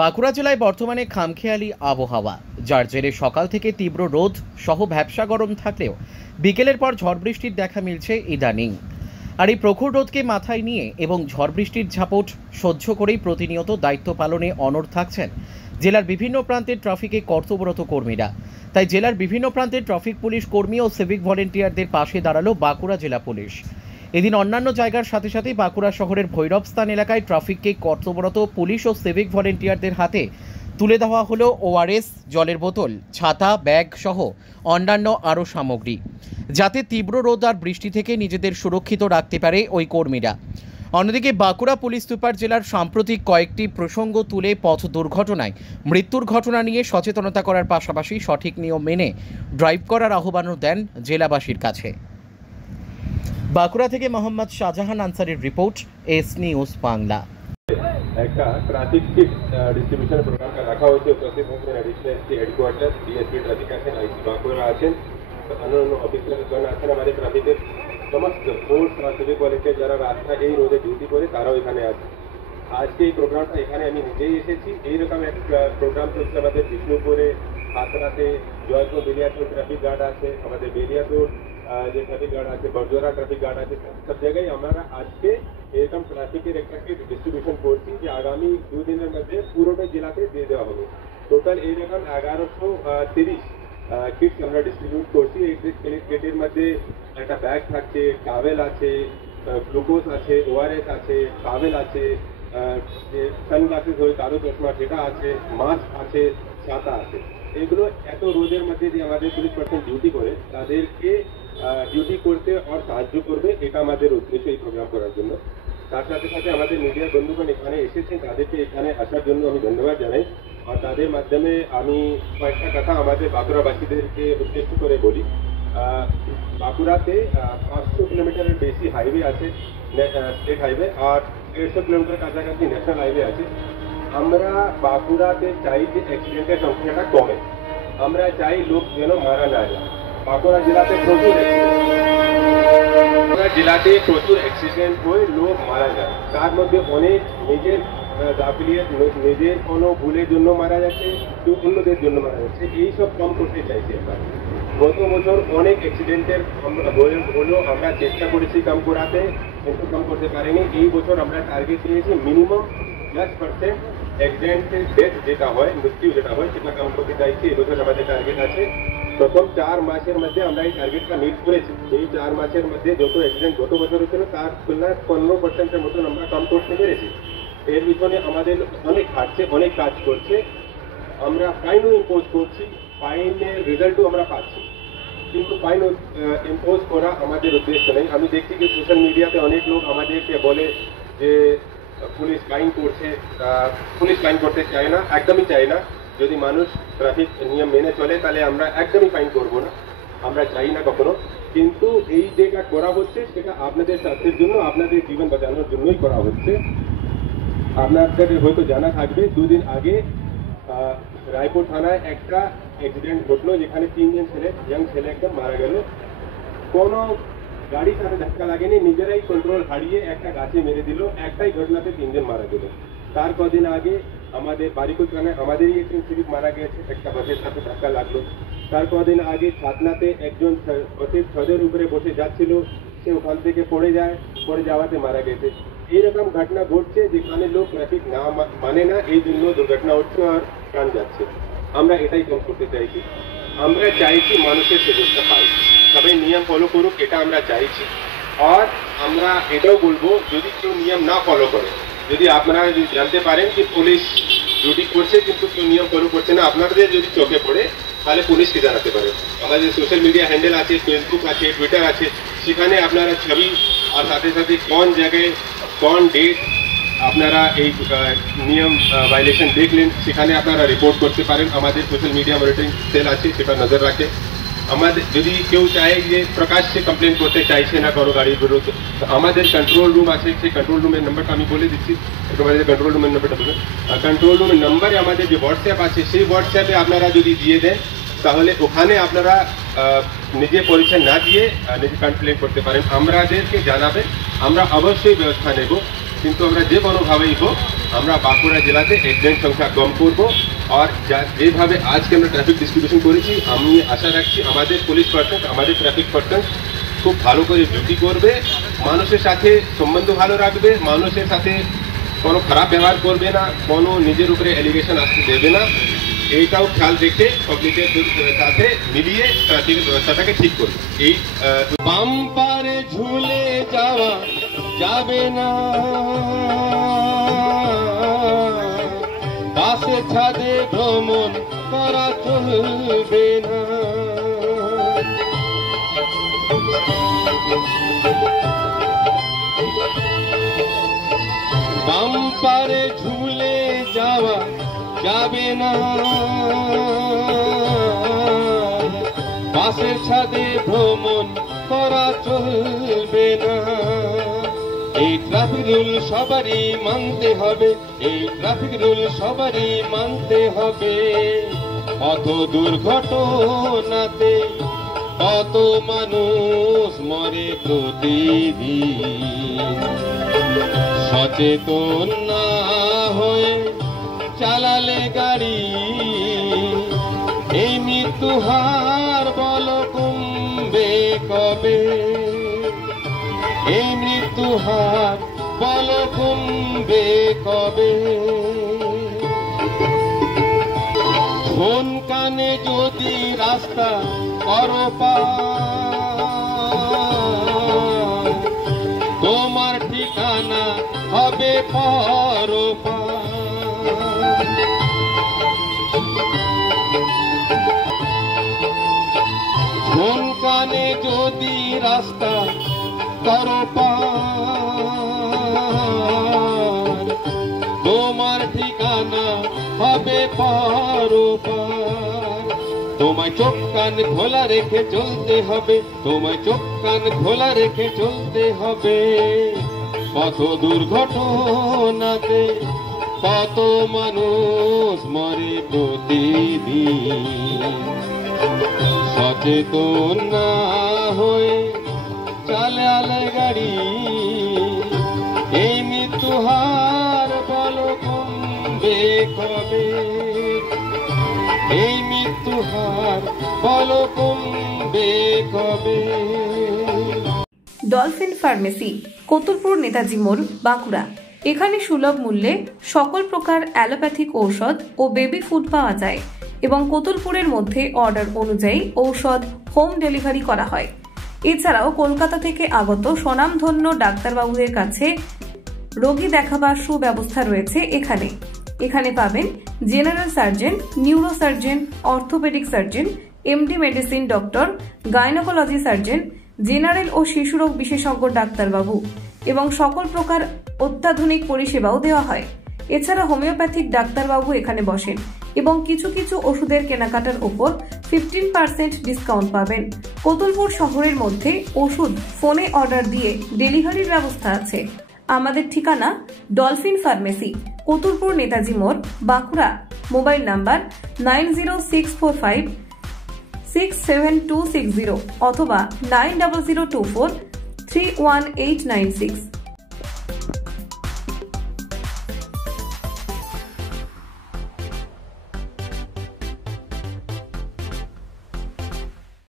বাঁকুড়া জেলায় বর্তমানে খামখেয়ালি আবহাওয়া, যার জেরে সকাল থেকে তীব্র রোদ সহ ভ্যাপসা গরম থাকলেও বিকেলের পর ঝড় বৃষ্টির দেখা মিলছে ইদানিং। আর এই প্রখর রোদকে মাথায় নিয়ে এবং ঝড় বৃষ্টির ঝাপট সহ্য করেই প্রতিনিয়ত দায়িত্ব পালনে অনড় থাকছেন জেলার বিভিন্ন প্রান্তের ট্রাফিকে কর্তব্যরত কর্মীরা। তাই জেলার বিভিন্ন প্রান্তের ট্রাফিক পুলিশ কর্মী ও সিভিক ভলেন্টিয়ারদের পাশে দাঁড়ালো বাঁকুড়া জেলা পুলিশ। এদিন অন্যান্য জায়গার সাথে সাথে বাঁকুড়া শহরের ভৈরবস্থান এলাকায় ট্রাফিককে কর্তব্যরত পুলিশ ও সিভিক ভলেন্টিয়ারদের হাতে তুলে দেওয়া হলো ওআরএস, জলের বোতল, ছাতা, ব্যাগ সহ অন্যান্য আরও সামগ্রী, যাতে তীব্র রোদ আর বৃষ্টি থেকে নিজেদের সুরক্ষিত রাখতে পারে ওই কর্মীরা। অন্যদিকে বাঁকুড়া পুলিশ সুপার জেলার সাম্প্রতিক কয়েকটি প্রসঙ্গ তুলে পথ দুর্ঘটনায় মৃত্যুর ঘটনা নিয়ে সচেতনতা করার পাশাপাশি সঠিক নিয়ম মেনে ড্রাইভ করার আহ্বানও দেন জেলাবাসীর কাছে। বাঁকুড়া থেকে মোহাম্মদ শাহজাহান আনসারির রিপোর্ট, এস নিউজ বাংলা। একটা ট্রাফিক কিট ডিস্ট্রিবিউশন প্রোগ্রাম রাখা হয়েছে উপস্থিত additional SP headquarter, DSP traffic আছেন, আইসি বাঁকুড়া আছেন, অন্যান্য অফিসারগণ আছেন, আমাদের ট্রাফিকের সমস্ত ফোর্স আর সিভিক ভলেন্টিয়ার যারা রাস্তা এই রোডে ডিউটি করে তারাও এখানে আছে। আজকে এই প্রোগ্রামটা এখানে আমি নিজেই এসেছি। এইরকম একটা প্রোগ্রাম চলছে আমাদের বিষ্ণুপুরে, হাতরাতে, জয়পুর, বেলিয়াপুর ট্রাফিক গার্ড আছে, আমাদের বেলিয়াপুর যে ট্রাফিক গার্ড আছে, বড়জোড়া ট্রাফিক গার্ড আছে, সব জায়গায় আমরা আজকে এরকম ট্রাফিকের একটা কিট ডিস্ট্রিবিউশন করছি যে আগামী 2 দিনের মধ্যে পুরোটা জেলাতে দিয়ে দেওয়া হবে। টোটাল এইরকম 1130 কিটস আমরা ডিস্ট্রিবিউট করছি। এই কিটের মধ্যে একটা ব্যাগ থাকছে, টাওয়েল আছে, গ্লুকোজ আছে, ওআরএস আছে, টাওয়েল আছে, যে সানগ্লাসেস হয় কালো চশমা সেটা আছে, মাস্ক আছে, ছাতা আছে। এগুলো এত রোদের মধ্যে যে আমাদের পুলিশ পার্সন ডিউটি করে তাদেরকে ডিউটি করতে আর সাহায্য করবে, এটা আমাদের উদ্দেশ্য এই প্রোগ্রাম করার জন্য। তার সাথে সাথে আমাদের মিডিয়া বন্ধুগণ এখানে এসেছেন, তাদেরকে এখানে আসার জন্য আমি ধন্যবাদ জানাই। আর তাদের মাধ্যমে আমি কয়েকটা কথা আমাদের বাঁকুড়াবাসীদেরকে উদ্দেশ্য করে বলি। বাঁকুড়াতে 500 কিলোমিটারের বেশি হাইওয়ে আছে, স্টেট হাইওয়ে, আর 150 কিলোমিটার কাছাকাছি ন্যাশনাল হাইওয়ে আছে। আমরা বাঁকুড়াতে চাই যে অ্যাক্সিডেন্টের সংখ্যাটা কমে, আমরা চাই লোক যেন মারা না যায়। বাঁকুড়া জেলাতে প্রচুর অ্যাক্সিডেন্ট হয়ে লোক মারা যায়, তার মধ্যে অনেক নিজের গাফিলিয়াত, নিজের কোনো ভুলের জন্য মারা যাচ্ছে, কেউ অন্যদের জন্য মারা যাচ্ছে। এইসব কম করতে চাইছি আমরা। গত বছর অনেক অ্যাক্সিডেন্টের হলো, আমরা চেষ্টা করেছি কম করাতে, কিন্তু কম করতে পারিনি। এই বছর আমরা টার্গেট নিয়েছি মিনিমাম 10% অ্যাক্সিডেন্টের ডেথ যেটা হয়, মৃত্যু যেটা হয়, সেটা কম করতে চাইছি। এবছর আমাদের টার্গেট আছে। প্রথম 4 মাসের মধ্যে আমরা এই টার্গেটটা মিট করেছি। এই 4 মাসের মধ্যে যত অ্যাক্সিডেন্ট গত বছর হচ্ছিল তার তুলনায় 15%-এর মতন আমরা কম করতে পেরেছি। এর পিছনে আমাদের অনেক খাটছে, অনেক কাজ করছে। আমরা ফাইনও ইম্পোজ করছি, ফাইনের রেজাল্টও আমরা পাচ্ছি, কিন্তু ফাইন ইম্পোজ করা আমাদের উদ্দেশ্য নেই। আমি দেখছি যে সোশ্যাল মিডিয়াতে অনেক লোক আমাদেরকে বলে যে পুলিশ ফাইন করছে, পুলিশ ফাইন করতে চায় না, একদমই চায় না। যদি মানুষ ট্রাফিক নিয়ম মেনে চলে তাহলে আমরা একদমই ফাইন করব না, আমরা চাই না কখনো। কিন্তু এই যেটা করা হচ্ছে সেটা আপনাদের স্বাস্থ্যের জন্য, আপনাদের জীবন বাঁচানোর জন্যই করা হচ্ছে। আপনাদের হয়তো জানা থাকবে 2 দিন আগে রায়পুর থানায় একটা অ্যাক্সিডেন্ট ঘটলো, যেখানে 3 জন ইয়াং ছেলে একদম মারা গেল। কোনো গাড়ির সাথে ধাক্কা লাগেনি, নিজেরাই কন্ট্রোল হারিয়ে একটা গাছে মেরে দিল। একটাই ঘটনাতে 3 জন মারা গেল। তার কদিন আগে আমাদের বারিকুল থানায় আমাদেরই একজন সিভিক মারা গেছে, একটা বাসের সাথে ধাক্কা লাগলো। তার কদিন আগে ছাতনাতে একজন বাসের ছাদের উপরে বসে যাচ্ছিল, সে ওখান থেকে পড়ে যাওয়াতে মারা গেছে। এইরকম ঘটনা ঘটছে যেখানে লোক ট্রাফিক না মানে না, এই জন্য দুর্ঘটনা হচ্ছে আর প্রাণ যাচ্ছে। আমরা এটাই কম করতে চাইছি। আমরা চাইছি মানুষের সুযোগটা পাই, সবাই নিয়ম ফলো করুক, এটা আমরা চাইছি। আর আমরা এটাও বলবো, যদি কেউ নিয়ম না ফলো করে, যদি আপনারা জানতে পারেন যে পুলিশ ডিউটি করছে কিন্তু কেউ নিয়ম ফলো করছে না, আপনাদের যদি চোখে পড়ে, তাহলে পুলিশকে জানাতে পারেন। আমাদের সোশ্যাল মিডিয়া হ্যান্ডেল আছে, ফেসবুক আছে, টুইটার আছে, সেখানে আপনারা ছবি আর সাথে সাথে কোন জায়গায় কোন ডেট আপনারা এই নিয়ম ভায়োলেশন দেখলেন সেখানে আপনারা রিপোর্ট করতে পারেন। আমাদের সোশ্যাল মিডিয়া মনিটরিং সেল আছে, সেটা নজর রাখে। আমাদের যদি কেউ চায় যে প্রকাশ্যে কমপ্লেন করতে চাইছে না কোনো গাড়ির বিরুদ্ধে, তো আমাদের কন্ট্রোল রুম আছে, সেই কন্ট্রোল রুমের নাম্বারটা আমি বলে দিচ্ছি। আমাদের কন্ট্রোল রুমের নাম্বারটা বলুন। কন্ট্রোল রুমের নাম্বারে আমাদের যে হোয়াটসঅ্যাপ আছে, সেই হোয়াটসঅ্যাপে আপনারা যদি দিয়ে দেন, তাহলে ওখানে আপনারা নিজে পরিচয় না দিয়ে নিজে কমপ্লেন করতে পারেন। আমাদেরকে জানাবেন, আমরা অবশ্যই ব্যবস্থা নেব। কিন্তু আমরা যে কোনোভাবেই হোক আমরা বাঁকুড়া জেলাতে অ্যাক্সিডেন্ট সংখ্যা কম করব। আর যেভাবে আজকে আমরা ট্রাফিক ডিস্ট্রিবিউশন করেছি, আমি আশা রাখছি আমাদের পুলিশ পার্সন, আমাদের ট্রাফিক পার্সন খুব ভালো করে ডিউটি করবে, মানুষের সাথে সম্বন্ধ ভালো রাখবে, মানুষের সাথে কোনো খারাপ ব্যবহার করবে না, কোনো নিজের উপরে অ্যালিগেশন আসতে দেবে না। এইটাও খেয়াল রেখে পাবলিকের সাথে মিলিয়ে ট্রাফিক ব্যবস্থাটাকে ঠিক করবে। এই বাম্পারে ঝুলে যাওয়া যাবে না, বাসে ছাদে ভ্রমণ করা চলবে না, বাম্পারে ঝুলে যাওয়া যাবে না, বাসের ছাদে ভ্রমণ করা চলবে না। এই ট্রাফিক রুল সবারই মানতে হবে, এই ট্রাফিক রুল সবারই মানতে হবে। কত দুর্ঘটনাতে কত মানুষ মরে প্রতিদিন, সচেতন না হয়ে চালালে গাড়ি, এই মৃত্যু হার বল কমবে কবে, এই মৃত্যু হার বল কমবে কবে। ফোন কানে যদি রাস্তা করো পার, তোমার ঠিকানা হবে পরপার। ফোন কানে যদি রাস্তা করো পার, তোমার ঠিকানা হবে পরপার। তোমায় চোখ কান খোলা রেখে চলতে হবে, তোমায় চোখ কান খোলা রেখে চলতে হবে। কত দুর্ঘটনাতে কত মানুষ মরে প্রতিদিন, সচেতন না হয়ে চালালে গাড়ি, এই মৃত্যু হার বল কমবে কবে, এই মৃত্যু হার বল কমবে কবে। ডলফিন ফার্মেসি, কতুলপুর, নেতাজি মোড়, বাঁকুড়া। এখানে সুলভ মূল্যে সকল প্রকার অ্যালোপ্যাথিক ঔষধ ও বেবি ফুড পাওয়া যায় এবং কতুলপুরের মধ্যে অর্ডার অনুযায়ী ঔষধ হোম ডেলিভারি করা হয়। এছাড়াও কলকাতা থেকে আগত স্বনামধন্য ডাক্তারবাবুদের কাছে রোগী দেখাবার সুব্যবস্থা রয়েছে। এখানে পাবেন general surgeon, neuro surgeon, orthopaedic surgeon, MD medicine doctor, gynaecology surgeon, general ও শিশুরোগ বিশেষজ্ঞ ডাক্তারবাবু এবং সকল প্রকার অত্যাধুনিক পরিষেবাও দেওয়া হয়। এছাড়া হোমিওপ্যাথিক ডাক্তারবাবু এখানে বসেন এবং কিছু কিছু ওষুধের কেনাকাটার উপর 15% ডিসকাউন্ট পাবেন। কতুলপুর শহরের মধ্যে ওষুধ ফোনে অর্ডার দিয়ে ডেলিভারির ব্যবস্থা আছে। আমাদের ঠিকানা ডলফিন ফার্মেসি, কতুলপুর, নেতাজি মোড়, বাঁকুড়া। মোবাইল নাম্বার 9065467260 অথবা 9002431896।